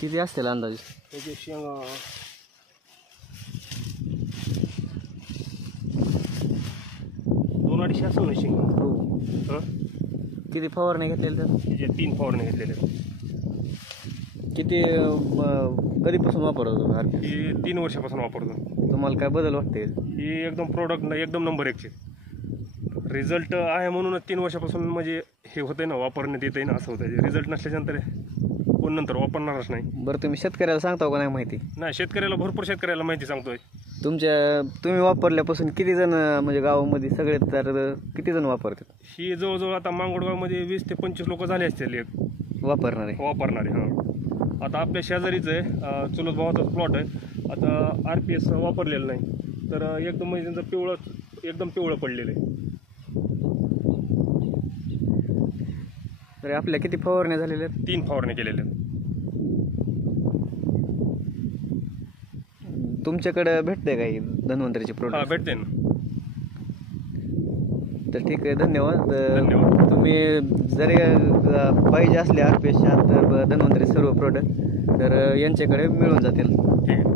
किती असतील अंदाजे? त्याचे शेंगा 2-2.5 असेल ना शेंगा. हो. हां, किती फवारणी घेतलेल्या त्यात? त्याचे 3 फवारणी घेतलेले. किती कधीपासून वापरतो तुम्ही RPS? हे 3 वर्षापासून वापरतो. तुम्हाला काय बदल वाटते? ही एकदम प्रोडक्ट एकदम नंबर 1चे रिझल्ट आहे म्हणूनच 3 वर्षापासून म्हणजे हे होतंय ना, वापरण्यात येतंय ना, असं होतं. रिझल्ट नसल्याच्यानंतर कोण नंतर वापरणारच नाही. बरं, तुम्ही शेतकऱ्याला सांगता का नाही माहिती? नाही, शेतकऱ्याला माहिती सांगतोय. तुम्ही वापरल्यापासून किती जण म्हणजे गावामध्ये सगळे तर किती जण वापरतात? ही जवळजवळ आता मांगोडगावमध्ये 20 ते 25 लोक झाले असतील वापरणारे. हां. आता आपल्या शेजारीच आहे, चुलत भावाचाच प्लॉट आहे. आता RPS वापरलेलं नाही, तर एकदम म्हणजे त्यांचं एकदम पिवळं पडलेलं आहे. तर आपल्या किती फवारण्या झालेल्या आहेत? 3 फवारणी केलेल्या आहेत. तुमच्याकडे भेटते काही धन्वंतरीचे हां, प्रोडक्ट? भेटते ना. तर ठीक आहे, धन्यवाद. धन्यवाद. तुम्ही जरी पाहिजे असले RPS तर धन्वंतरी सर्व प्रोडक्ट तर यांच्याकडे मिळून जातील. ठीक आहे.